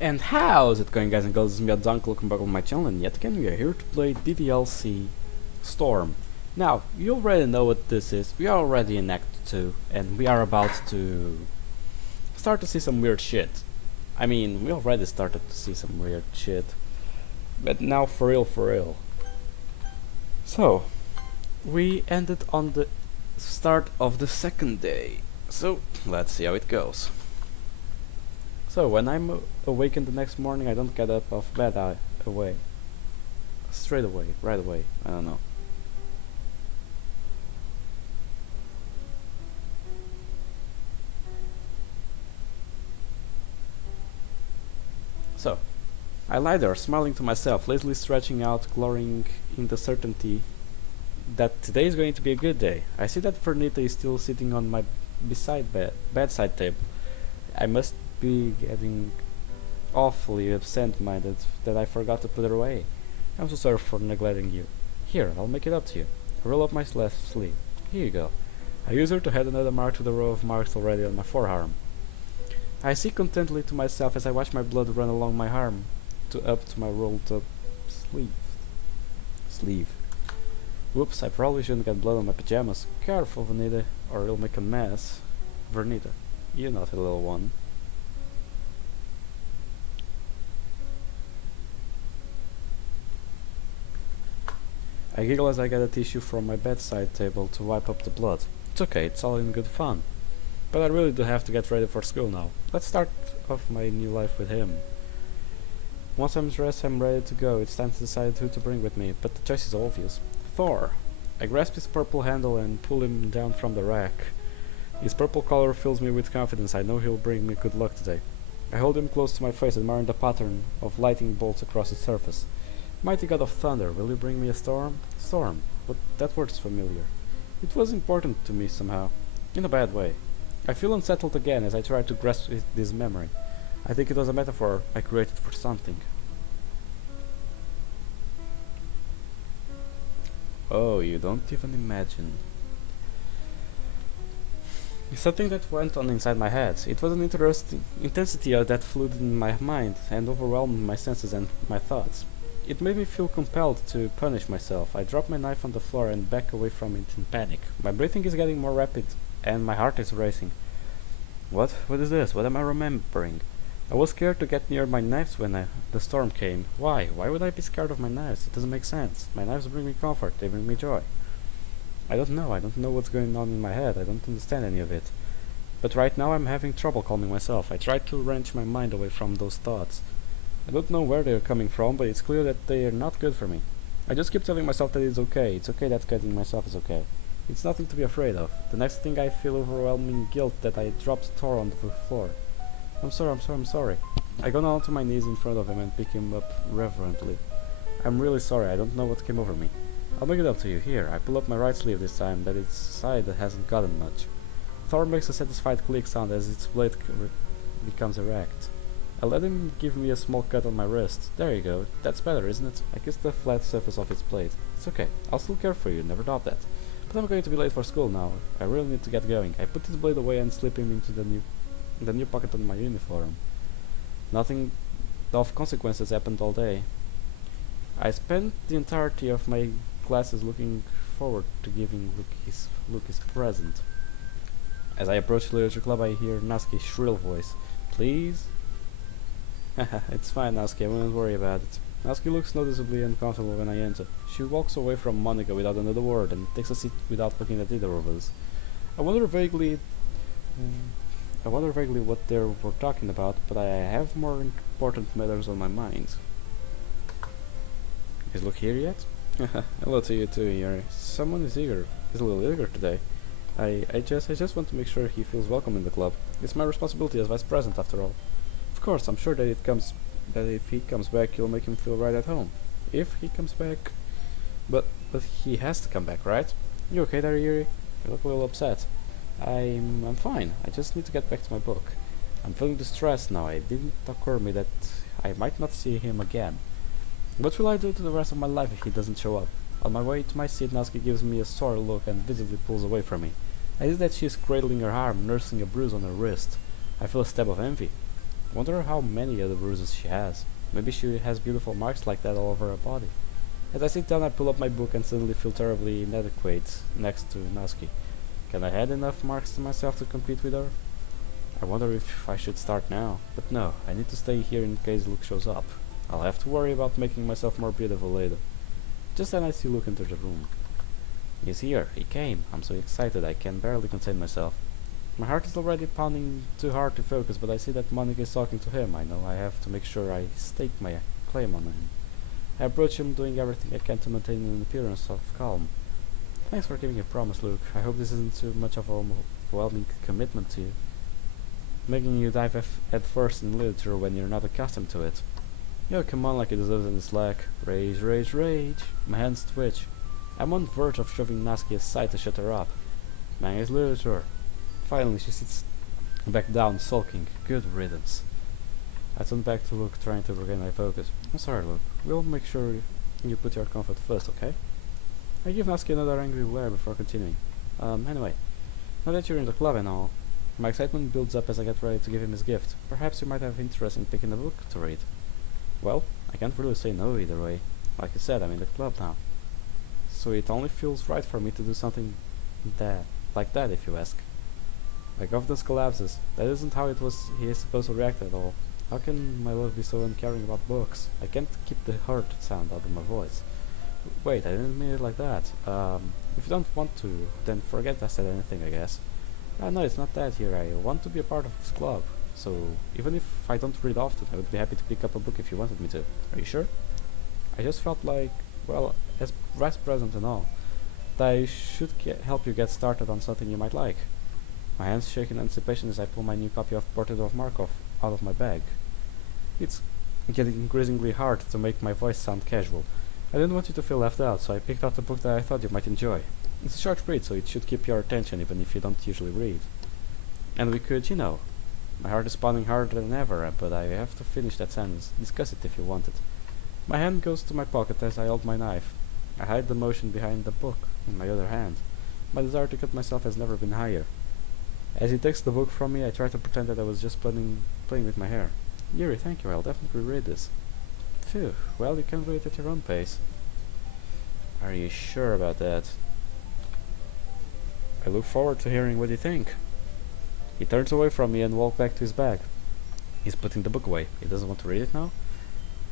And how's it going, guys and girls? This is me, Dunk, welcome back on my channel, and yet again we are here to play DDLC Storm. Now, you already know what this is. We are already in Act 2, and we are about to start to see some weird shit. I mean, we already started to see some weird shit, but now for real, for real. So, we ended on the start of the second day, so let's see how it goes. So when I'm awakened the next morning, I don't get up off bed away. Straight away, right away, I don't know. So, I lie there, smiling to myself, lazily stretching out, glorying in the certainty that today is going to be a good day. I see that Vernita is still sitting on my bedside table. I must be getting awfully absent-minded that I forgot to put her away. I'm so sorry for neglecting you. Here, I'll make it up to you. I roll up my left sleeve. Here you go. I use her to add another mark to the row of marks already on my forearm. I see contentedly to myself as I watch my blood run along my arm up to my rolled up sleeve. Whoops, I probably shouldn't get blood on my pajamas. Careful, Vernita, or you'll make a mess. Vernita, you're not a little one. I giggle as I get a tissue from my bedside table to wipe up the blood. It's okay, it's all in good fun. But I really do have to get ready for school now. Let's start off my new life with him. Once I'm dressed, I'm ready to go. It's time to decide who to bring with me, but the choice is obvious. Thor! I grasp his purple handle and pull him down from the rack. His purple color fills me with confidence. I know he'll bring me good luck today. I hold him close to my face, admiring the pattern of lightning bolts across its surface. Mighty god of thunder, will you bring me a storm? Storm. But that word's familiar. It was important to me somehow. In a bad way. I feel unsettled again as I try to grasp this memory. I think it was a metaphor I created for something. Oh, you don't even imagine. It's something that went on inside my head. It was an interesting intensity that flew in my mind and overwhelmed my senses and my thoughts. It made me feel compelled to punish myself. I drop my knife on the floor and back away from it in panic. My breathing is getting more rapid and my heart is racing. What? What is this? What am I remembering? I was scared to get near my knives when the storm came. Why? Why would I be scared of my knives? It doesn't make sense. My knives bring me comfort. They bring me joy. I don't know. I don't know what's going on in my head. I don't understand any of it. But right now I'm having trouble calming myself. I try to wrench my mind away from those thoughts. I don't know where they're coming from, but it's clear that they are not good for me. I just keep telling myself that it's okay. It's okay that cutting myself is okay. It's nothing to be afraid of. The next thing I feel overwhelming guilt that I dropped Thor on the floor. I'm sorry. I go down to my knees in front of him and pick him up reverently. I'm really sorry, I don't know what came over me. I'll make it up to you. Here, I pull up my right sleeve this time, that its side hasn't gotten much. Thor makes a satisfied click sound as its blade becomes erect. I let him give me a small cut on my wrist. There you go. That's better, isn't it? I kiss the flat surface of its blade. It's okay. I'll still care for you, never doubt that. But I'm going to be late for school now. I really need to get going. I put his blade away and slip him into the new pocket on my uniform. Nothing of consequences happened all day. I spent the entirety of my classes looking forward to giving Luke his present. As I approach the literature club, I hear Natsuki's shrill voice. Please? It's fine, Natsuki, I won't worry about it. Natsuki looks noticeably uncomfortable when I enter. She walks away from Monica without another word and takes a seat without looking at either of us. I wonder vaguely what they were talking about, but I have more important matters on my mind. Is Luke here yet? Hello to you too, Yuri. Someone is eager. He's a little eager today. I just want to make sure he feels welcome in the club. It's my responsibility as vice president, after all. Of course, I'm sure that if he comes back, you'll make him feel right at home. If he comes back, but he has to come back, right? You okay there, Yuri? You look a little upset. I'm fine. I just need to get back to my book. I'm feeling distressed now. It didn't occur to me that I might not see him again. What will I do to the rest of my life if he doesn't show up? On my way to my seat, Natsuki gives me a sore look and visibly pulls away from me. I see that she is cradling her arm, nursing a bruise on her wrist. I feel a stab of envy. Wonder how many other bruises she has. Maybe she has beautiful marks like that all over her body. As I sit down, I pull up my book and suddenly feel terribly inadequate next to Natsuki. Can I add enough marks to myself to compete with her? I wonder if I should start now, but no, I need to stay here in case Luke shows up. I'll have to worry about making myself more beautiful later. Just then I see Luke enter the room. He's here, he came. I'm so excited I can barely contain myself. My heart is already pounding too hard to focus, but I see that Monica is talking to him. I know I have to make sure I stake my claim on him. I approach him, doing everything I can to maintain an appearance of calm. Thanks for giving a promise, Luke. I hope this isn't too much of an overwhelming commitment to you, making you dive head first in literature when you're not accustomed to it. Yo, come on like it deserves any slack. Rage, rage, rage. My hands twitch. I'm on the verge of shoving Natsuki aside to shut her up. Manga is literature. Finally, she sits back down, sulking. Good riddance. I turn back to Luke, trying to regain my focus. I'm sorry, Luke. We'll make sure you put your comfort first, okay? I give Natsuki another angry glare before continuing. Anyway, now that you're in the club and all, my excitement builds up as I get ready to give him his gift. Perhaps you might have interest in picking a book to read. Well, I can't really say no either way. Like you said, I'm in the club now. So it only feels right for me to do something like that, if you ask. My confidence collapses. That isn't how he is supposed to react at all. How can my love be so uncaring about books? I can't keep the hurt sound out of my voice. Wait, I didn't mean it like that. If you don't want to, then forget I said anything, I guess. No, it's not that here. I want to be a part of this club. So, even if I don't read often, I would be happy to pick up a book if you wanted me to. Are you sure? I just felt like, well, as vice president and all, that I should help you get started on something you might like. My hands shake in anticipation as I pull my new copy of Portrait of Markov out of my bag. It's getting increasingly hard to make my voice sound casual. I didn't want you to feel left out, so I picked out a book that I thought you might enjoy. It's a short read, so it should keep your attention even if you don't usually read. And we could, my heart is pounding harder than ever, but I have to finish that sentence. Discuss it if you want it. My hand goes to my pocket as I hold my knife. I hide the motion behind the book in my other hand. My desire to cut myself has never been higher. As he takes the book from me, I try to pretend that I was just playing with my hair. Yuri, thank you, I'll definitely read this. Phew, well, you can read at your own pace. Are you sure about that? I look forward to hearing what you think. He turns away from me and walks back to his bag. He's putting the book away. He doesn't want to read it now?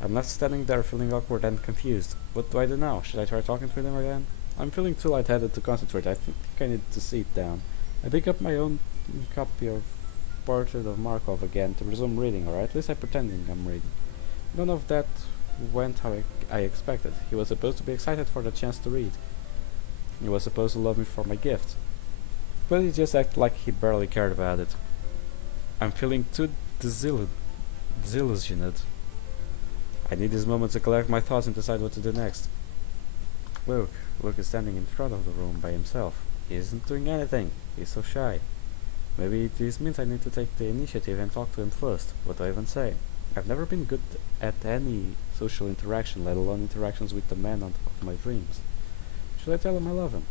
I'm left standing there feeling awkward and confused. What do I do now? Should I try talking to him again? I'm feeling too lightheaded to concentrate. I think I need to sit down. I pick up my own copy of Portrait of Markov again to resume reading, or at least I'm pretending I'm reading. None of that went how I expected. He was supposed to be excited for the chance to read. He was supposed to love me for my gift. But he just acted like he barely cared about it. I'm feeling too disillusioned. I need this moment to collect my thoughts and decide what to do next. Luke is standing in front of the room by himself. He isn't doing anything. He's so shy. Maybe this means I need to take the initiative and talk to him first. What do I even say? I've never been good at any social interaction, let alone interactions with the man of my dreams. Should I tell him I love him?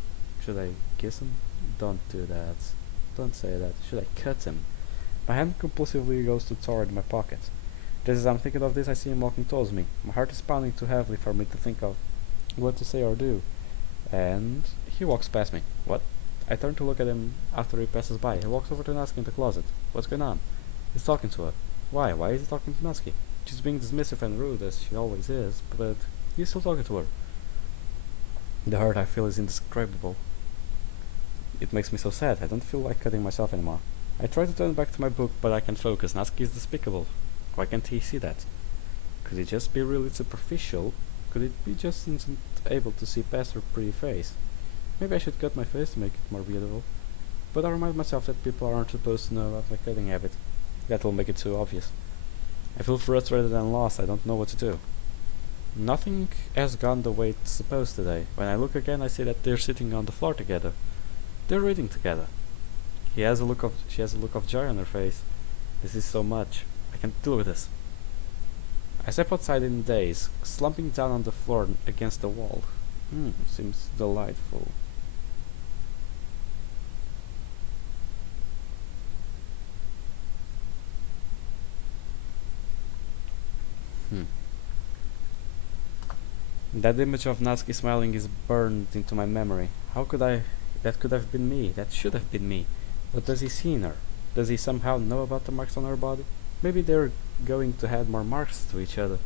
Should I kiss him? Don't do that. Don't say that. Should I cut him? My hand compulsively goes toward my pocket. Just as I'm thinking of this, I see him walking towards me. My heart is pounding too heavily for me to think of what to say or do. And he walks past me. What? I turn to look at him after he passes by. He walks over to Natsuki in the closet. What's going on? He's talking to her. Why? Why is he talking to Natsuki? She's being dismissive and rude, as she always is, but he's still talking to her. The hurt I feel is indescribable. It makes me so sad. I don't feel like cutting myself anymore. I try to turn back to my book, but I can't focus. Natsuki is despicable. Why can't he see that? Could it just be really superficial? Could it be just isn't able to see past her pretty face? Maybe I should cut my face to make it more beautiful. But I remind myself that people aren't supposed to know about my cutting habit. That will make it too obvious. I feel frustrated and lost. I don't know what to do. Nothing has gone the way it's supposed today. When I look again, I see that they're sitting on the floor together. They're reading together. She has a look of joy on her face. This is so much. I can't deal with this. I step outside in a daze, slumping down on the floor against the wall. Seems delightful. Hmm. That image of Natsuki smiling is burned into my memory. How could I... That could have been me. That should have been me. What does he see in her? Does he somehow know about the marks on her body? Maybe they're going to add more marks to each other.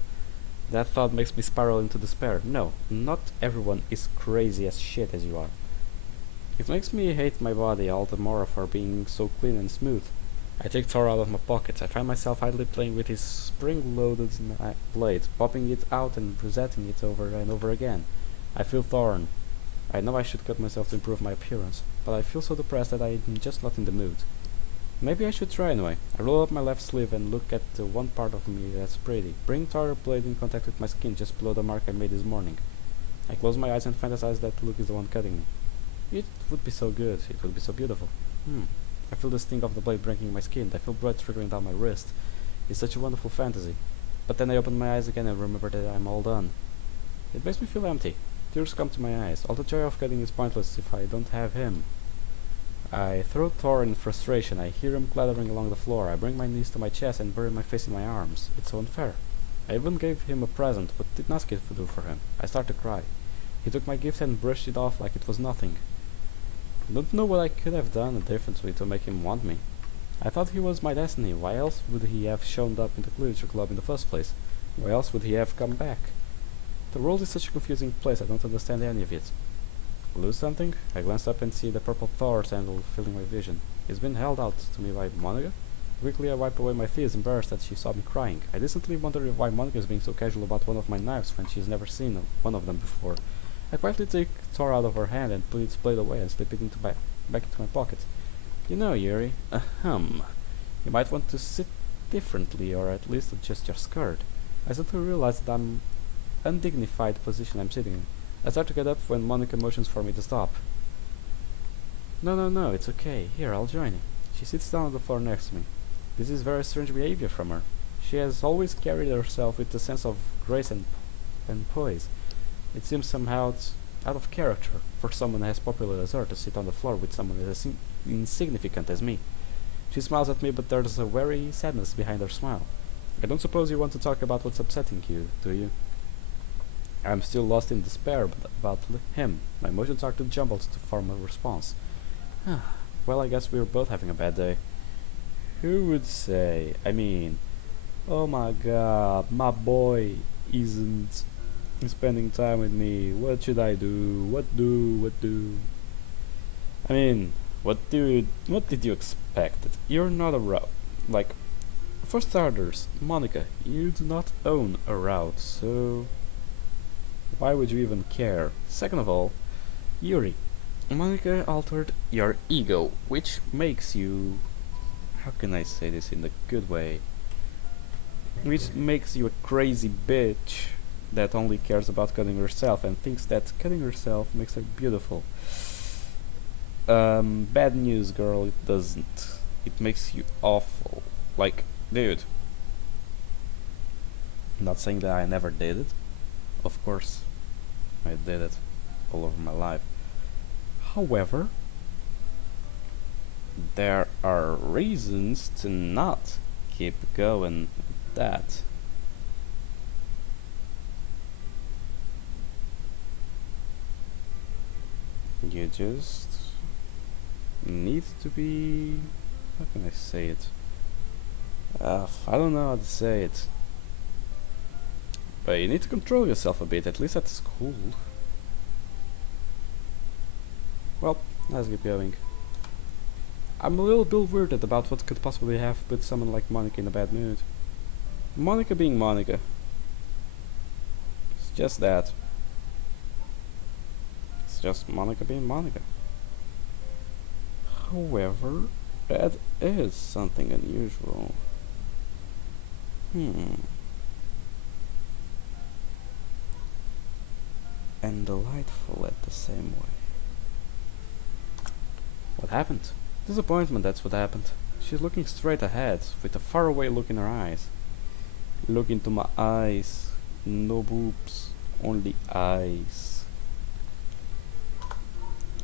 That thought makes me spiral into despair. No, not everyone is crazy as shit as you are. It makes me hate my body all the more for being so clean and smooth. I take Thor out of my pocket. I find myself idly playing with his spring-loaded blade, popping it out and resetting it over and over again. I feel torn. I know I should cut myself to improve my appearance, but I feel so depressed that I'm just not in the mood. Maybe I should try anyway. I roll up my left sleeve and look at the one part of me that's pretty. Bring Thor blade in contact with my skin just below the mark I made this morning. I close my eyes and fantasize that Luke is the one cutting me. It would be so good. It would be so beautiful. I feel the sting of the blade breaking my skin. I feel blood trickling down my wrist. It's such a wonderful fantasy. But then I open my eyes again and remember that I'm all done. It makes me feel empty. Tears come to my eyes. All the joy of cutting is pointless if I don't have him. I throw Thor in frustration. I hear him clattering along the floor. I bring my knees to my chest and bury my face in my arms. It's so unfair. I even gave him a present. What did Natsuki do for him? I start to cry. He took my gift and brushed it off like it was nothing. I don't know what I could have done differently to make him want me. I thought he was my destiny. Why else would he have shown up in the literature club in the first place? Why else would he have come back? The world is such a confusing place. I don't understand any of it. Lose something? I glance up and see the purple Thor sandal filling my vision. He's been held out to me by Monica. Quickly I wipe away my fears, embarrassed that she saw me crying. I distantly wonder why Monica is being so casual about one of my knives when she's never seen one of them before. I quietly take Thor out of her hand and put its blade away and slip it back into my pocket. You know, Yuri, you might want to sit differently or at least adjust your skirt. I suddenly realize that I'm undignified position I'm sitting in. I start to get up when Monica motions for me to stop. No, it's okay. Here, I'll join you. She sits down on the floor next to me. This is very strange behavior from her. She has always carried herself with a sense of grace and poise. It seems somehow out of character for someone as popular as her to sit on the floor with someone as insignificant as me. She smiles at me, but there's a wary sadness behind her smile. I don't suppose you want to talk about what's upsetting you, do you? I'm still lost in despair about him. My emotions are too jumbled to form a response. Well, I guess we're both having a bad day. Who would say? I mean, oh my god, my boy isn't spending time with me. What should I do? What do? I mean, what did you expect? You're not a route. Like, for starters, Monica, you do not own a route, so why would you even care? Second of all, Yuri, Monica altered your ego, which makes you... How can I say this in a good way? Which makes you a crazy bitch that only cares about cutting herself and thinks that cutting herself makes her beautiful. Bad news, girl, it doesn't. It makes you awful. Like, dude. Not saying that I never did it. Of course, I did it all over my life. However, there are reasons to not keep going with that. You just need to be... How can I say it? I don't know how to say it. But you need to control yourself a bit, at least at school. Well, let's keep going. I'm a little bit weirded about what could possibly have put someone like Monica in a bad mood. Monica being Monica. It's just that. It's just Monica being Monica. However, that is something unusual. And delightful at the same way. What happened? Disappointment, that's what happened. She's looking straight ahead, with a faraway look in her eyes. Look into my eyes. No boobs, only eyes.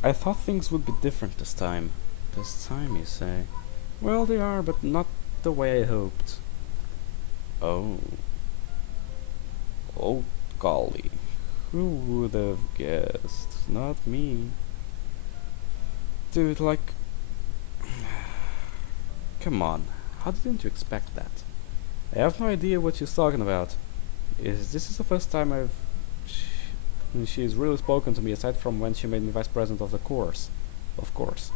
I thought things would be different this time. This time, you say? Well, they are, but not the way I hoped. Oh. Golly, who would have guessed? Not me. Dude, like, come on, how didn't you expect that? I have no idea what she's talking about. This is the first time she's really spoken to me aside from when she made me vice president of the course. Of course.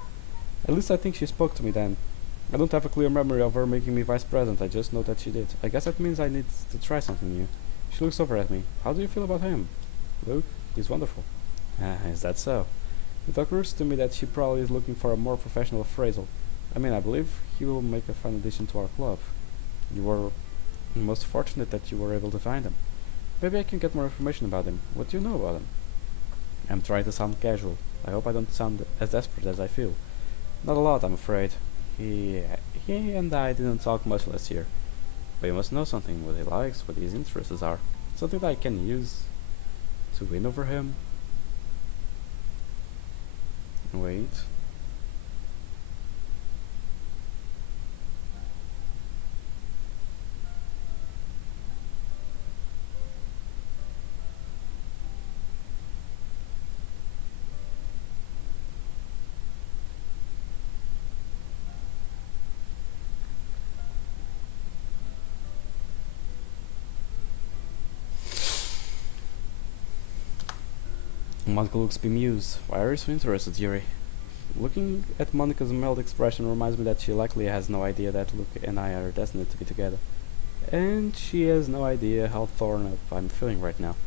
At least I think she spoke to me then. I don't have a clear memory of her making me vice president, I just know that she did. I guess that means I need to try something new. She looks over at me. How do you feel about him? Luke, he's wonderful. Is that so? It occurs to me that she probably is looking for a more professional phrasal. I mean, I believe he will make a fine addition to our club. You were most fortunate that you were able to find him. Maybe I can get more information about him. What do you know about him? I'm trying to sound casual. I hope I don't sound as desperate as I feel. Not a lot, I'm afraid. He and I didn't talk much last year. But you must know something, what he likes, what his interests are. Something that I can use to win over him. Wait. Monica looks bemused. Why are you so interested, Yuri? Looking at Monica's mild expression reminds me that she likely has no idea that Luke and I are destined to be together. And she has no idea how torn up I'm feeling right now.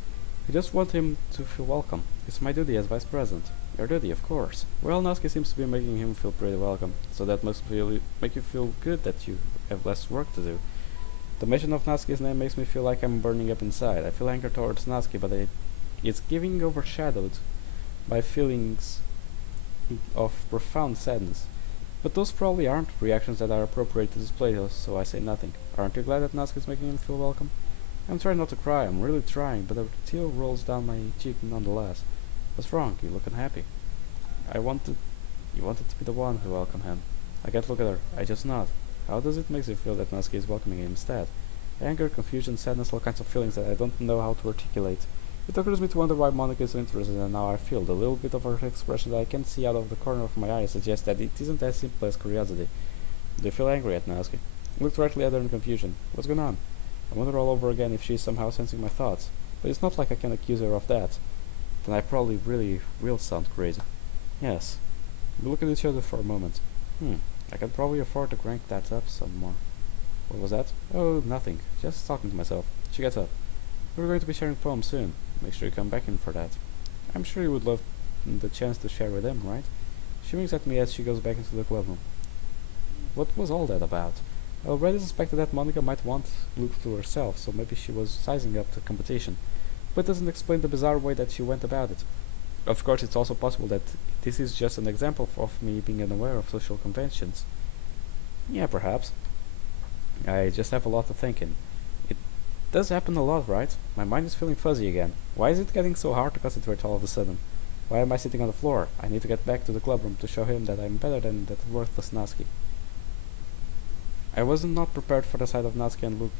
I just want him to feel welcome. It's my duty as vice president. Your duty, of course. Well, Natsuki seems to be making him feel pretty welcome, so that must make you feel good that you have less work to do. The mention of Natsuki's name makes me feel like I'm burning up inside. I feel anger towards Natsuki, but it's giving overshadowed by feelings of profound sadness. But those probably aren't reactions that are appropriate to display, so I say nothing. Aren't you glad that Natsuki is making him feel welcome? I'm trying not to cry, I'm really trying, but a tear rolls down my cheek nonetheless. What's wrong? You look unhappy. You wanted to be the one who welcomed him. I can't look at her, I just nod. How does it make you feel that Natsuki is welcoming him instead? Anger, confusion, sadness, all kinds of feelings that I don't know how to articulate. It occurs me to wonder why Monica is so interested in how I feel. The little bit of her expression that I can see out of the corner of my eye suggests that it isn't as simple as curiosity. Do you feel angry at Natsuki? I look directly at her in confusion. What's going on? I wonder all over again if she is somehow sensing my thoughts. But it's not like I can accuse her of that. Then I probably really will sound crazy. Yes. We look at each other for a moment. I can probably afford to crank that up some more. What was that? Oh, nothing. Just talking to myself. She gets up. We're going to be sharing poems soon. Make sure you come back in for that. I'm sure you would love the chance to share with them, right? She winks at me as she goes back into the club room. What was all that about? I already suspected that Monica might want Luke to herself, so maybe she was sizing up the competition. But it doesn't explain the bizarre way that she went about it. Of course, it's also possible that this is just an example of me being unaware of social conventions. Yeah, perhaps. I just have a lot of thinking. It does happen a lot, right? My mind is feeling fuzzy again. Why is it getting so hard to concentrate all of a sudden? Why am I sitting on the floor? I need to get back to the club room to show him that I'm better than that worthless Natsuki. I wasn't not prepared for the sight of Natsuki and Luke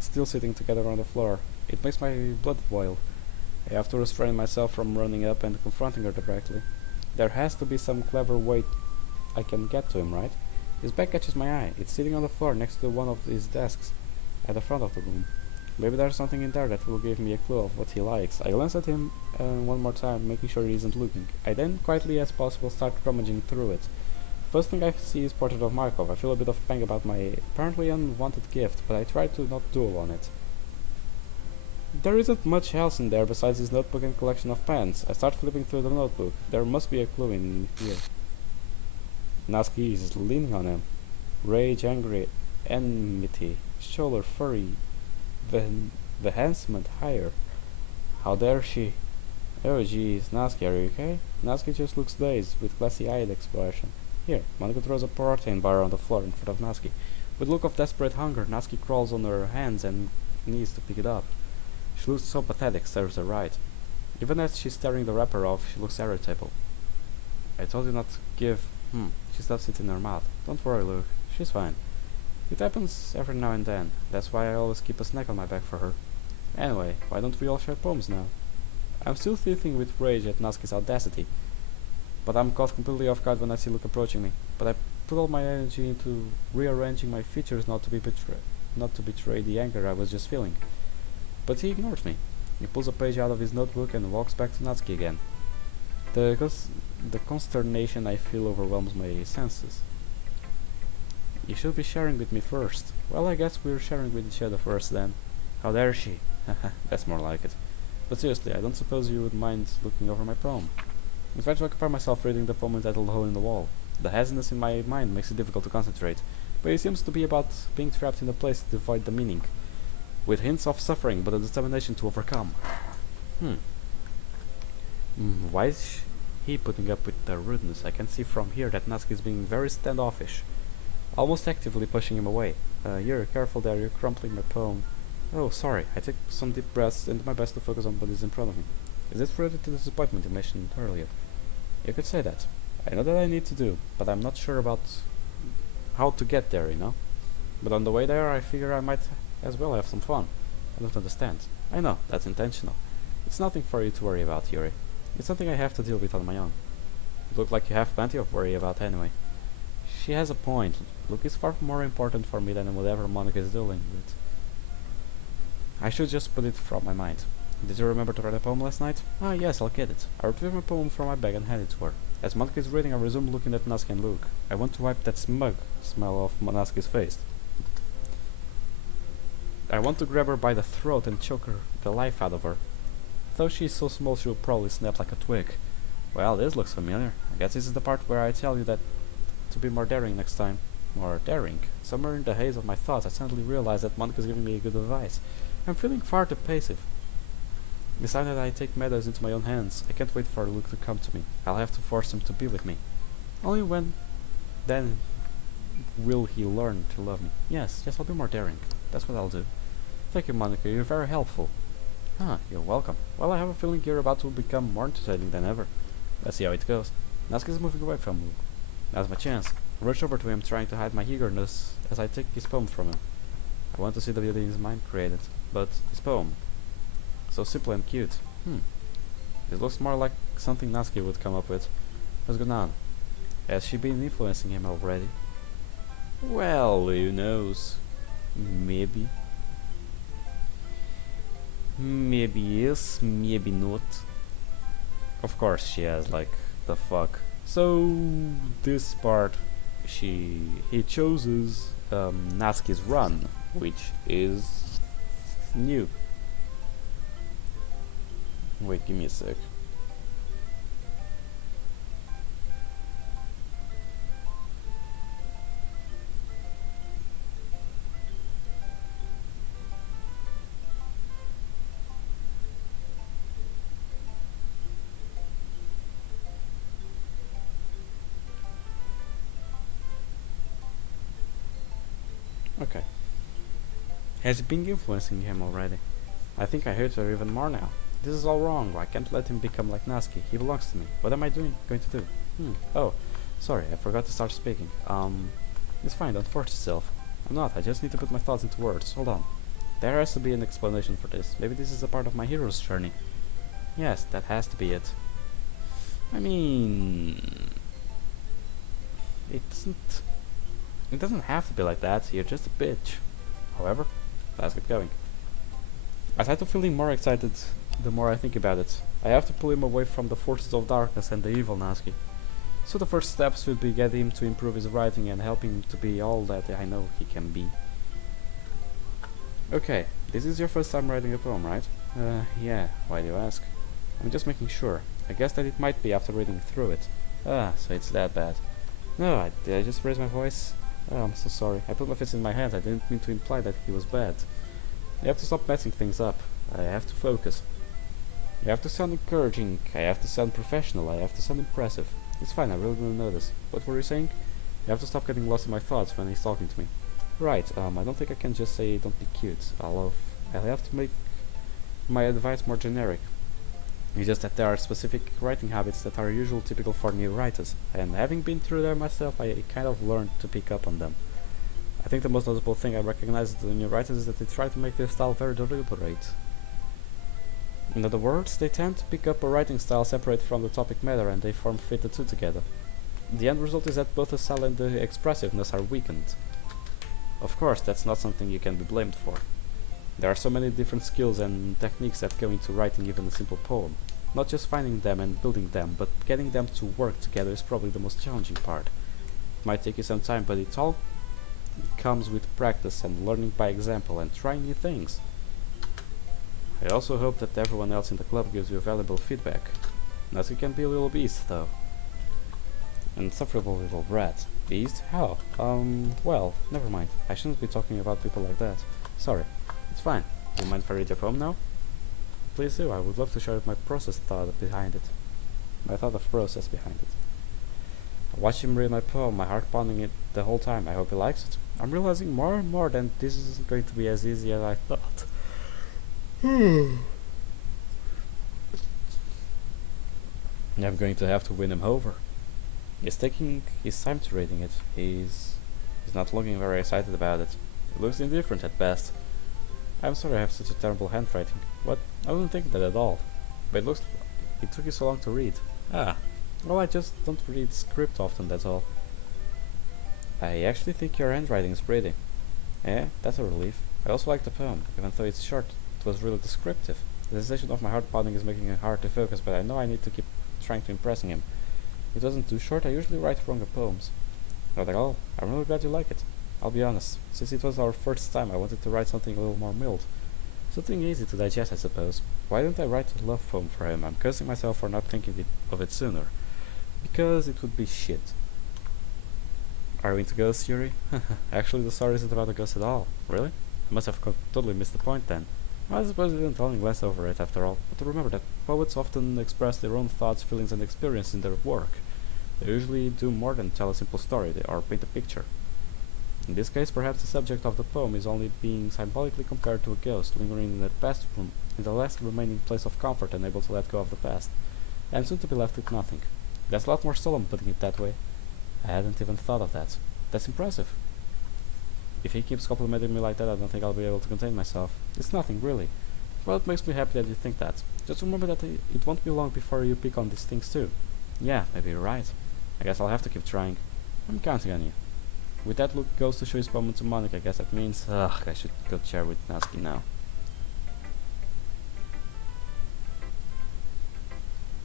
still sitting together on the floor. It makes my blood boil. I have to restrain myself from running up and confronting her directly. There has to be some clever way I can get to him, right? His back catches my eye. It's sitting on the floor next to one of his desks at the front of the room. Maybe there's something in there that will give me a clue of what he likes. I glance at him one more time, making sure he isn't looking. I then, quietly as possible, start rummaging through it. First thing I see is portrait of Markov. I feel a bit of pang about my apparently unwanted gift, but I try to not dwell on it. There isn't much else in there besides his notebook and collection of pens. I start flipping through the notebook. There must be a clue in here. Natsuki is leaning on him. Rage, angry, enmity, shoulder, furry, vehement, higher. How dare she? Oh jeez, Natsuki, are you okay? Natsuki just looks dazed, with glassy-eyed expression. Here, Monica throws a protein bar on the floor in front of Natsuki. With a look of desperate hunger, Natsuki crawls on her hands and knees to pick it up. She looks so pathetic, serves her right. Even as she's tearing the wrapper off, she looks irritable. I told you not to give... She stuffs it in her mouth. Don't worry, Luke. She's fine. It happens every now and then. That's why I always keep a snack on my back for her. Anyway, why don't we all share poems now? I'm still seething with rage at Natsuki's audacity, but I'm caught completely off guard when I see Luke approaching me. But I put all my energy into rearranging my features not to betray the anger I was just feeling. But he ignores me. He pulls a page out of his notebook and walks back to Natsuki again. The consternation I feel overwhelms my senses. You should be sharing with me first. Well, I guess we're sharing with each other first then. How dare she? That's more like it. But seriously, I don't suppose you would mind looking over my poem. I try to occupy myself reading the poem entitled Hole in the Wall. The haziness in my mind makes it difficult to concentrate, but it seems to be about being trapped in a place devoid the meaning, with hints of suffering but a determination to overcome. Why is he putting up with the rudeness? I can see from here that Natsuki is being very standoffish, almost actively pushing him away. You're careful there, you're crumpling my poem. Oh, sorry, I take some deep breaths and do my best to focus on what is in front of me. Is this related to the disappointment you mentioned earlier? You could say that. I know that I need to do, but I'm not sure about how to get there, you know? But on the way there, I figure I might as well have some fun. I don't understand. I know, that's intentional. It's nothing for you to worry about, Yuri. It's something I have to deal with on my own. You look like you have plenty of worry about anyway. She has a point. Luke is far more important for me than whatever Monica is dealing with. I should just put it from my mind. Did you remember to write a poem last night? Ah, yes, I'll get it. I retrieve my poem from my bag and hand it to her. As Monica is reading, I resume looking at Natsuki and Luke. I want to wipe that smug smell off Natsuki's face. I want to grab her by the throat and choke the life out of her. Though she is so small, she will probably snap like a twig. Well, this looks familiar. I guess this is the part where I tell you that to be more daring next time. More daring? Somewhere in the haze of my thoughts, I suddenly realize that Monica is giving me good advice. I'm feeling far too passive. Decided I take matters into my own hands. I can't wait for Luke to come to me. I'll have to force him to be with me. Only when then will he learn to love me. Yes, I'll be more daring. That's what I'll do. Thank you, Monica. You're very helpful. Ah, you're welcome. Well, I have a feeling you're about to become more entertaining than ever. Let's see how it goes. Natsuki is moving away from Luke. Now's my chance. I rush over to him, trying to hide my eagerness as I take his poem from him. I want to see the beauty his mind created, but his poem, so simple and cute. It looks more like something Natsuki would come up with. What's going on? Has she been influencing him already? Well, who knows? Maybe. Maybe yes, maybe not. Of course she has, like, the fuck. So, this part, he chooses Natsuki's run, which is new. Wait, give me a sec. Okay. Has it been influencing him already? I think I hate her even more now. This is all wrong. I can't let him become like Natsuki. He belongs to me. What am I going to do? Oh, sorry, I forgot to start speaking. It's fine, don't force yourself. I'm not, I just need to put my thoughts into words. Hold on. There has to be an explanation for this. Maybe this is a part of my hero's journey. Yes, that has to be it. I mean, it doesn't have to be like that. You're just a bitch. However, let's get going. I start to feeling more excited the more I think about it. I have to pull him away from the forces of darkness and the evil Natsuki. So the first steps would be get him to improve his writing and help him to be all that I know he can be. Okay, this is your first time writing a poem, right? Yeah, why do you ask? I'm just making sure. I guess that it might be after reading through it. Ah, so it's that bad. No, did I just raise my voice? Oh, I'm so sorry. I put my fist in my hands. I didn't mean to imply that he was bad. I have to stop messing things up. I have to focus. I have to sound encouraging. I have to sound professional. I have to sound impressive. It's fine, I really didn't notice. What were you saying? You have to stop getting lost in my thoughts when he's talking to me. Right, I don't think I can just say don't be cute. I'll have to make my advice more generic. It's just that there are specific writing habits that are usually typical for new writers, and having been through them myself, I kind of learned to pick up on them. I think the most notable thing I recognize in the new writers is that they try to make their style very deliberate. In other words, they tend to pick up a writing style separate from the topic matter and they form fit the two together. The end result is that both the style and the expressiveness are weakened. Of course, that's not something you can be blamed for. There are so many different skills and techniques that go into writing even a simple poem. Not just finding them and building them, but getting them to work together is probably the most challenging part. It might take you some time, but it all comes with practice and learning by example and trying new things. I also hope that everyone else in the club gives you valuable feedback. Nothing can be a little beast, though. Insufferable little brat. Beast? How? Well, never mind. I shouldn't be talking about people like that. Sorry. It's fine. Do you mind if I read your poem now? Please do. I would love to share my thought behind it. My thought of process behind it. I watched him read my poem, my heart pounding it the whole time. I hope he likes it. I'm realizing more and more that this isn't going to be as easy as I thought. I'm going to have to win him over. He's taking his time to reading it. He's not looking very excited about it. He looks indifferent at best. I'm sorry I have such a terrible handwriting. What? I wouldn't think that at all. But it took you so long to read. Ah. Well, I just don't read script often, that's all. I actually think your handwriting is pretty. Yeah, that's a relief. I also like the poem, even though it's short. It was really descriptive. The sensation of my heart pounding is making it hard to focus, but I know I need to keep trying to impressing him. It wasn't too short. I usually write longer poems. Not at all. I'm really glad you like it. I'll be honest. Since it was our first time, I wanted to write something a little more mild. Something easy to digest, I suppose. Why didn't I write a love poem for him? I'm cursing myself for not thinking of it sooner. Because it would be shit. Are we into ghosts, Yuri? Actually, the story isn't about a ghost at all. Really? I must have totally missed the point then. I suppose we didn't only glance over it after all, but to remember that poets often express their own thoughts, feelings and experiences in their work. They usually do more than tell a simple story or paint a picture. In this case, perhaps the subject of the poem is only being symbolically compared to a ghost lingering in the last remaining place of comfort, unable to let go of the past, and soon to be left with nothing. That's a lot more solemn putting it that way. I hadn't even thought of that. That's impressive. If he keeps complimenting me like that, I don't think I'll be able to contain myself. It's nothing, really. Well, it makes me happy that you think that. Just remember that it won't be long before you pick on these things too. Yeah, maybe you're right. I guess I'll have to keep trying. I'm counting on you. With that, Luke goes to show his poem to Monica. I guess that means, I should go share with Natsuki now.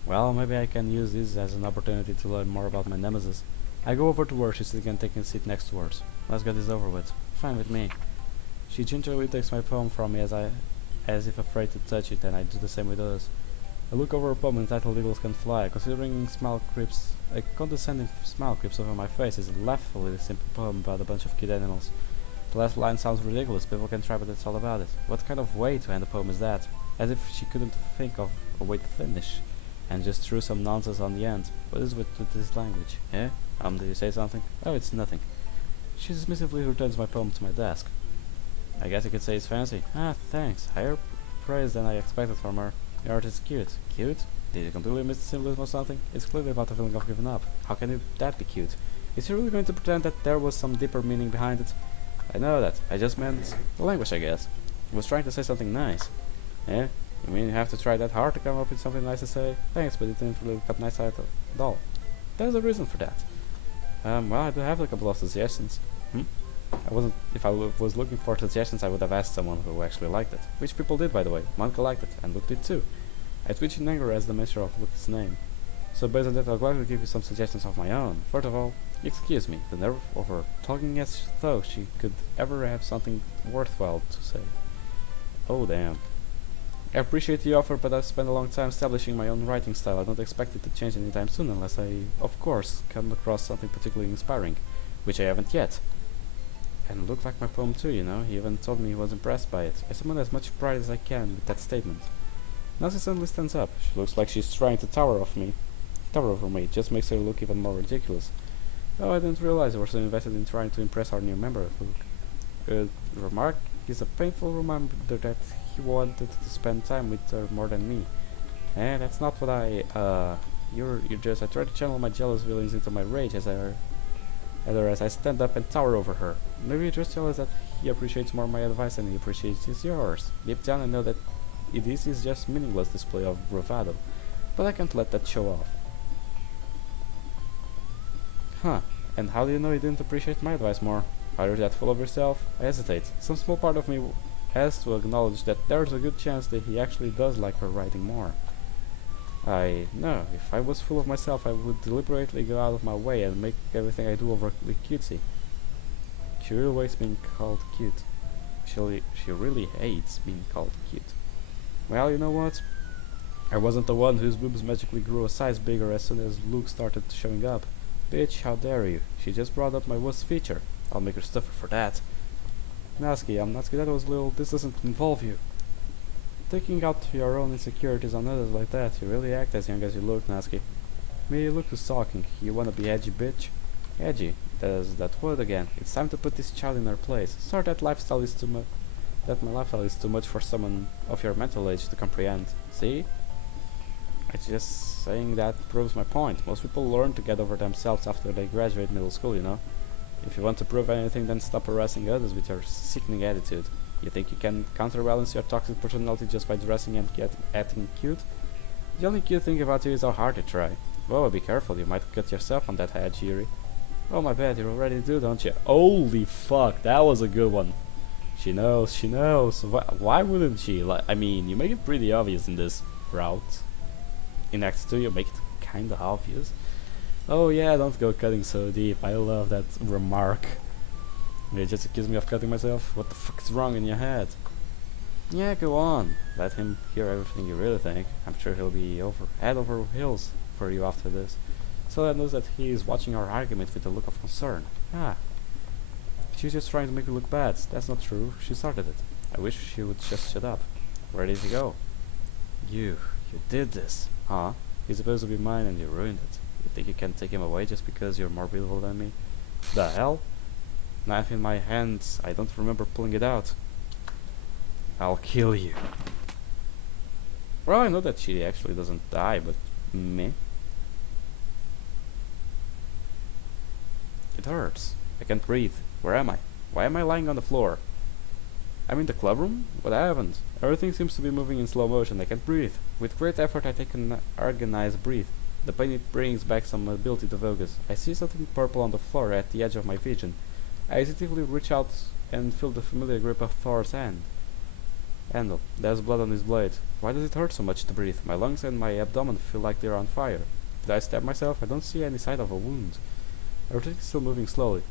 Well, maybe I can use this as an opportunity to learn more about my nemesis. I go over to her, she's sitting and taking a seat next to hers. Let's get this over with. Fine with me. She gingerly takes my poem from me as if afraid to touch it, and I do the same with others. I look over her poem entitled Eagles Can Fly, considering a condescending smile creeps over my face. It's a laughably simple poem about a bunch of cute animals. The last line sounds ridiculous, people can try, but that's all about it. What kind of way to end a poem is that? As if she couldn't think of a way to finish, and just threw some nonsense on the end. What is with this language? Eh? Did you say something? Oh, it's nothing. She dismissively returns my poem to my desk. I guess you could say it's fancy. Ah, thanks. Higher praise than I expected from her. Your art is cute. Cute? Did you completely miss the symbolism or something? It's clearly about the feeling of giving up. How can that be cute? Is he really going to pretend that there was some deeper meaning behind it? I know that. I just meant the language, I guess. He was trying to say something nice. Eh? You mean you have to try that hard to come up with something nice to say? Thanks, but it didn't really look up nice at all. There's a reason for that. Well, I do have a couple of suggestions. If I was looking for suggestions, I would have asked someone who actually liked it. Which people did, by the way. Monica liked it, and Luke did too. I twitched in anger as the mention of Luke's name. So based on that, I'll gladly give you some suggestions of my own. First of all, excuse me, the nerve of her talking as though she could ever have something worthwhile to say. Oh damn. I appreciate the offer, but I've spent a long time establishing my own writing style. I don't expect it to change anytime soon unless I, of course, come across something particularly inspiring, which I haven't yet. And it looked like my poem too, you know. He even told me he was impressed by it. I summoned as much pride as I can with that statement. Now she suddenly stands up. She looks like she's trying to tower over me. It just makes her look even more ridiculous. Oh, I didn't realize I was so invested in trying to impress our new member. Remark is a painful reminder that he wanted to spend time with her more than me. Eh, that's not what I try to channel my jealous feelings into my rage as I stand up and tower over her. Maybe you're just jealous that he appreciates more my advice than he appreciates yours. Deep down I know that is just meaningless display of bravado, but I can't let that show off. Huh, and how do you know you didn't appreciate my advice more? Are you that full of yourself? I hesitate. Some small part of me has to acknowledge that there's a good chance that he actually does like her writing more. I know, if I was full of myself I would deliberately go out of my way and make everything I do overly cutesy. She really hates being called cute. She really hates being called cute. Well, you know what? I wasn't the one whose boobs magically grew a size bigger as soon as Luke started showing up. Bitch, how dare you? She just brought up my worst feature. I'll make her suffer for that. Natsuki, I'm Natsuki, that was little. This doesn't involve you. Taking out your own insecurities on others like that, you really act as young as you look, Natsuki. Me, you look too stalking. You wanna be edgy, bitch? Edgy? There's that word again. It's time to put this child in her place. Sorry that lifestyle is too much. That my lifestyle is too much for someone of your mental age to comprehend. See? It's just saying that proves my point. Most people learn to get over themselves after they graduate middle school, you know? If you want to prove anything, then stop harassing others with your sickening attitude. You think you can counterbalance your toxic personality just by dressing and acting cute? The only cute thing about you is how hard you try. Whoa, be careful, you might cut yourself on that edge, Yuri. Oh my bad, you already do, don't you? Holy fuck, that was a good one. She knows, she knows. Why wouldn't she? I mean, you make it pretty obvious in this route. In Act 2 you make it kinda obvious. Oh yeah, don't go cutting so deep. I love that remark. You just accuse me of cutting myself? What the fuck is wrong in your head? Yeah, go on. Let him hear everything you really think. I'm sure he'll be head over heels for you after this. So that knows that he is watching our argument with a look of concern. Ah. She's just trying to make me look bad. That's not true. She started it. I wish she would just shut up. Where did he go? You did this. Huh? He's supposed to be mine and you ruined it. You think you can take him away just because you're more beautiful than me? The hell? Knife in my hands. I don't remember pulling it out. I'll kill you. Well, I know that she actually doesn't die, but me? It hurts. I can't breathe. Where am I? Why am I lying on the floor? I'm in the club room? What happened? Everything seems to be moving in slow motion. I can't breathe. With great effort I take an agonized breath. The pain it brings back some ability to focus. I see something purple on the floor at the edge of my vision. I instinctively reach out and feel the familiar grip of Thor's handle. There's blood on his blade. Why does it hurt so much to breathe? My lungs and my abdomen feel like they're on fire. Did I stab myself? I don't see any sign of a wound. Everything is still moving slowly,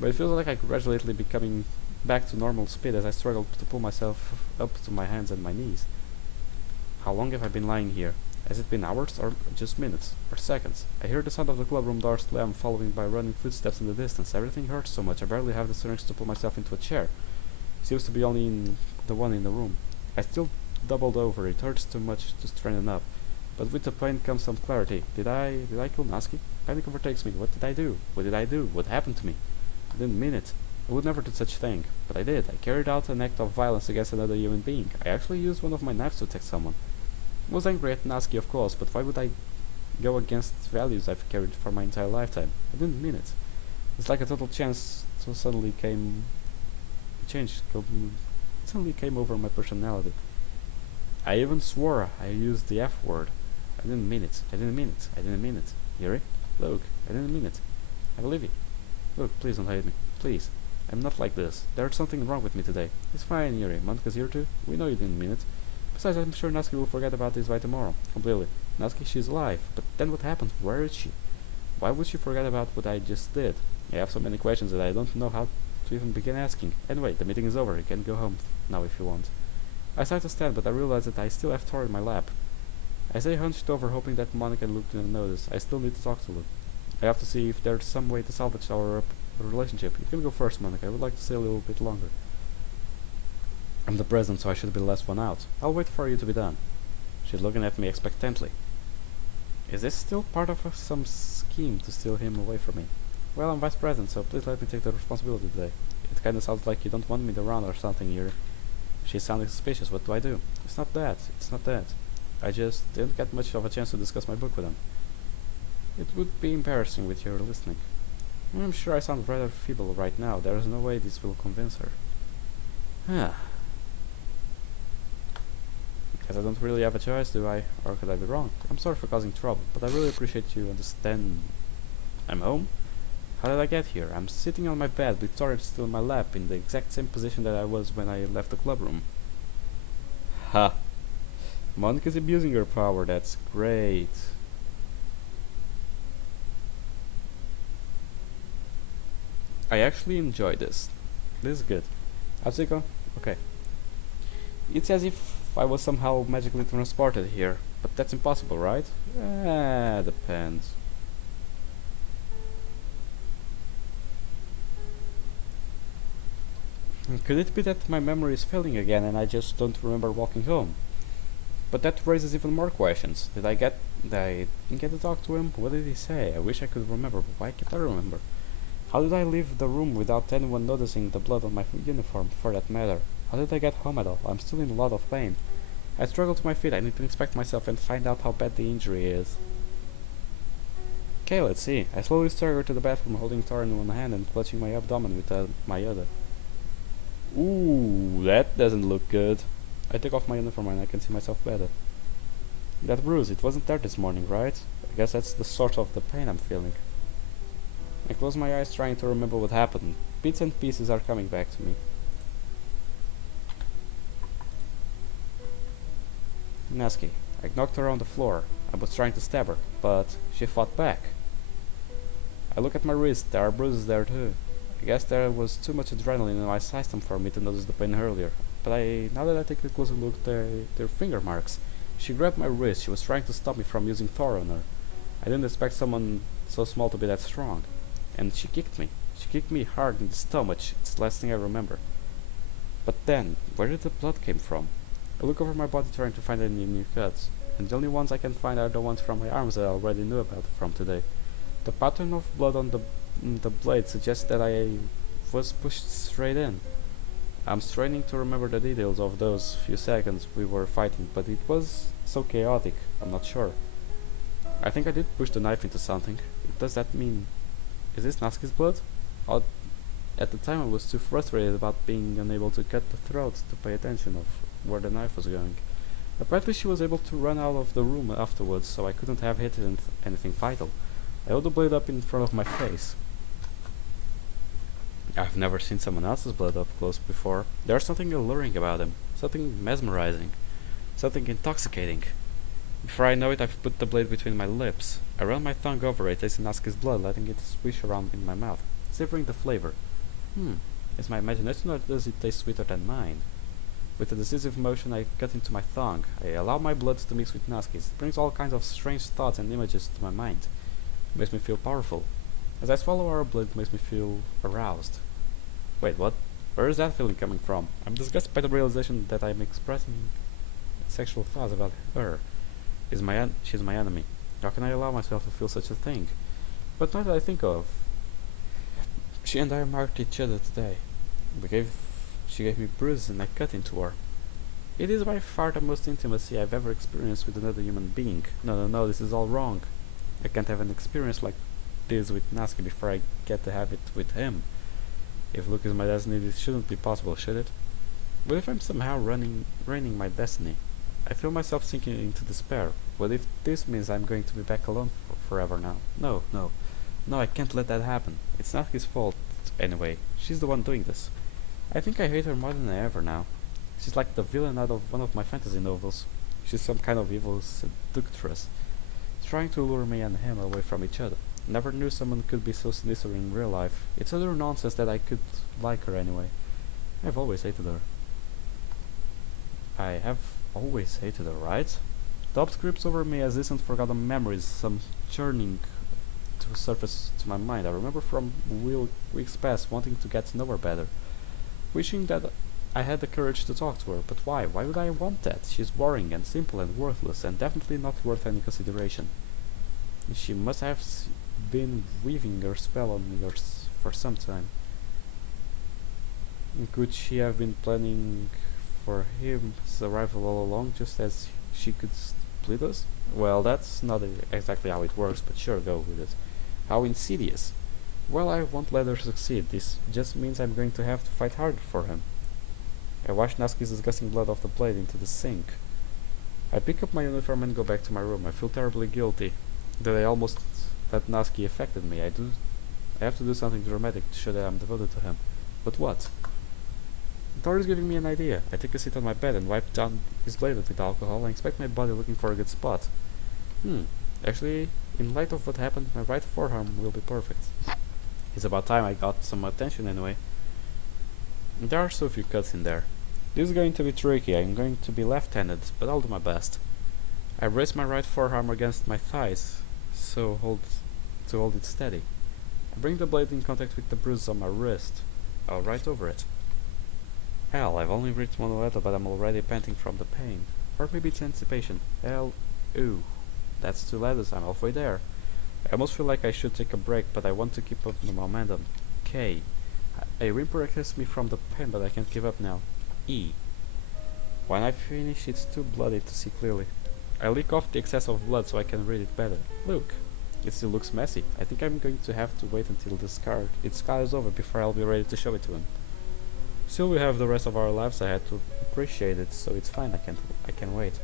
but it feels like I'm gradually becoming back to normal speed as I struggle to pull myself up to my hands and my knees. How long have I been lying here? Has it been hours, or just minutes, or seconds? I hear the sound of the clubroom door slam, followed by running footsteps in the distance. Everything hurts so much, I barely have the strength to pull myself into a chair. Seems to be only the one in the room. I still doubled over. It hurts too much to straighten up. But with the pain comes some clarity. Did I kill Natsuki? Panic overtakes me. What did I do? What did I do? What happened to me? I didn't mean it. I would never do such a thing. But I did. I carried out an act of violence against another human being. I actually used one of my knives to attack someone. I was angry at Natsuki, of course, but why would I go against values I've carried for my entire lifetime? I didn't mean it. It's like a total chance to suddenly came over my personality. I even swore I used the F word. I didn't mean it. I didn't mean it. I didn't mean it. Yuri? Look, I didn't mean it. I believe you. Look, please don't hate me. Please. I'm not like this. There's something wrong with me today. It's fine, Yuri. Monka's here too. We know you didn't mean it. Besides, I'm sure Natsuki will forget about this by tomorrow. Completely. Natsuki, she's alive. But then what happened? Where is she? Why would she forget about what I just did? I have so many questions that I don't know how to even begin asking. Anyway, the meeting is over. You can go home now if you want. I start to stand, but I realize that I still have Thor in my lap. I stay hunched over, hoping that Monica and Luke didn't notice. I still need to talk to Luke. I have to see if there's some way to salvage our relationship. You can go first, Monica. I would like to stay a little bit longer. I'm the president, so I should be the last one out. I'll wait for you to be done. She's looking at me expectantly. Is this still part of some scheme to steal him away from me? Well, I'm vice president, so please let me take the responsibility today. It kinda sounds like you don't want me around or something, Yuri. She's sounding suspicious. What do I do? It's not that. It's not that. I just didn't get much of a chance to discuss my book with him. It would be embarrassing with your listening. I'm sure I sound rather feeble right now. There is no way this will convince her. Guess I don't really have a choice, do I? Or could I be wrong? I'm sorry for causing trouble, but I really appreciate you understand. I'm home? How did I get here? I'm sitting on my bed with Torrent still in my lap, in the exact same position that I was when I left the club room. Ha! Monica's abusing her power, that's great. I actually enjoy this. This is good. Atsuko? Okay. It's as if I was somehow magically transported here, but that's impossible, right? Depends. Could it be that my memory is failing again and I just don't remember walking home? But that raises even more questions. Did I didn't get to talk to him? What did he say? I wish I could remember, but why can't I remember? How did I leave the room without anyone noticing the blood on my uniform, for that matter? How did I get home at all? I'm still in a lot of pain. I struggle to my feet. I need to inspect myself and find out how bad the injury is. Okay, let's see. I slowly stagger to the bathroom, holding Tar in one hand and clutching my abdomen with my other. Ooh, that doesn't look good. I take off my uniform and I can see myself better. That bruise, it wasn't there this morning, right? I guess that's the sort of the pain I'm feeling. I close my eyes trying to remember what happened. Bits and pieces are coming back to me. Natsuki. I knocked her on the floor. I was trying to stab her, but she fought back. I look at my wrist, there are bruises there too. I guess there was too much adrenaline in my system for me to notice the pain earlier. But now that I take a closer look, they're finger marks. She grabbed my wrist, she was trying to stop me from using Thor on her. I didn't expect someone so small to be that strong. And she kicked me. She kicked me hard in the stomach, it's the last thing I remember. But then, where did the blood came from? I look over my body trying to find any new cuts, and the only ones I can find are the ones from my arms that I already knew about from today. The pattern of blood on the blade suggests that I was pushed straight in. I'm straining to remember the details of those few seconds we were fighting, but it was so chaotic, I'm not sure. I think I did push the knife into something. Does that mean... Is this Natsuki's blood? At the time I was too frustrated about being unable to cut the throat to pay attention of where the knife was going. Apparently she was able to run out of the room afterwards, so I couldn't have hit anything vital. I held the blade up in front of my face. I've never seen someone else's blood up close before. There's something alluring about him, something mesmerizing, something intoxicating. Before I know it, I've put the blade between my lips. I run my tongue over it, tasting Natsuki's blood, letting it swish around in my mouth, savoring the flavor. Is my imagination or does it taste sweeter than mine? With a decisive motion I cut into my tongue. I allow my blood to mix with Natsuki's. It brings all kinds of strange thoughts and images to my mind. It makes me feel powerful. As I swallow our blood, it makes me feel aroused. Wait, what? Where is that feeling coming from? I'm disgusted by the realization that I'm expressing sexual thoughts about her. She's my enemy. How can I allow myself to feel such a thing? But now that I think of... She and I marked each other today. She gave me bruises and I cut into her. It is by far the most intimacy I've ever experienced with another human being. No, this is all wrong. I can't have an experience like this with Natsuki before I get to have it with him. If Luke is my destiny, this shouldn't be possible, should it? What if I'm somehow reigning my destiny? I feel myself sinking into despair. What if this means I'm going to be back alone forever now? No, I can't let that happen. It's not his fault, anyway. She's the one doing this. I think I hate her more than ever now. She's like the villain out of one of my fantasy novels. She's some kind of evil seductress, trying to lure me and him away from each other. Never knew someone could be so sinister in real life. It's utter nonsense that I could like her anyway. I've always hated her. I have always hated her, right? Doubt creeps over me as distant forgotten memories, some churning to surface to my mind. I remember from weeks past wanting to get to know her better, wishing that I had the courage to talk to her, but why? Why would I want that? She's boring and simple and worthless, and definitely not worth any consideration. She must have been weaving her spell on me for some time. Could she have been planning for his arrival all along, just as she could split us? Well, that's not exactly how it works, but sure, go with it. How insidious. Well, I won't let her succeed. This just means I'm going to have to fight harder for him. I washed Natsuki's disgusting blood off the blade into the sink. I pick up my uniform and go back to my room. I feel terribly guilty that I almost let Natsuki affected me. I have to do something dramatic to show that I'm devoted to him. But what? Tori is giving me an idea. I take a seat on my bed and wipe down his blade with alcohol and inspect my body looking for a good spot. Actually, in light of what happened, my right forearm will be perfect. It's about time I got some attention anyway. There are so few cuts in there. This is going to be tricky. I'm going to be left-handed, but I'll do my best. I raise my right forearm against my thighs, to hold it steady. I bring the blade in contact with the bruise on my wrist. I'll right over it. Hell, I've only reached one letter, but I'm already panting from the pain. Or maybe it's anticipation. Ooh. That's 2 letters, I'm halfway there. I almost feel like I should take a break, but I want to keep up the momentum. K. A whimper exhausts me from the pain, but I can't give up now. E. When I finish, it's too bloody to see clearly. I lick off the excess of blood so I can read it better. Look. It still looks messy. I think I'm going to have to wait until its scar is over before I'll be ready to show it to him. Still, we have the rest of our lives. I had to appreciate it, so it's fine. I can wait.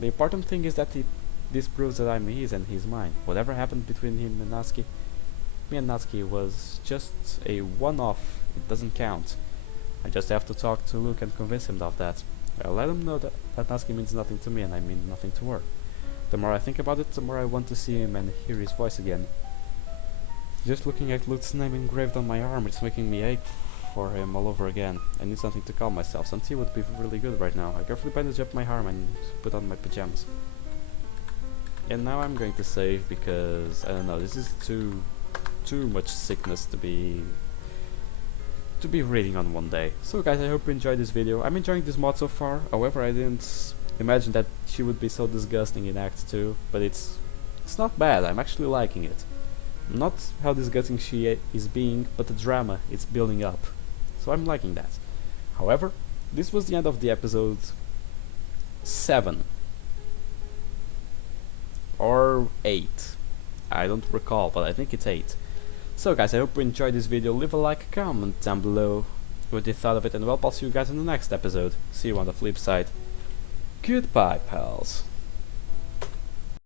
The important thing is that this proves that I'm his and he's mine. Whatever happened between him and Natsuki, me and Natsuki, was just a one-off. It doesn't count. I just have to talk to Luke and convince him of that. I'll let him know that Natsuki means nothing to me and I mean nothing to her. The more I think about it, the more I want to see him and hear his voice again. Just looking at Luke's name engraved on my arm, it's making me ache for him all over again. I need something to calm myself. Some tea would be really good right now. I carefully bandage up my arm and put on my pajamas. And now I'm going to save because I don't know, this is too much sickness to be reading on one day. So guys, I hope you enjoyed this video. I'm enjoying this mod so far. However, I didn't imagine that she would be so disgusting in Act 2, but it's not bad. I'm actually liking it. Not how disgusting she is being, but the drama it's building up. So I'm liking that. However, this was the end of the episode 7 or 8. I don't recall, but I think it's 8. So guys, I hope you enjoyed this video. Leave a like, comment down below what you thought of it, and well, I'll see you guys in the next episode. See you on the flip side. Goodbye, pals.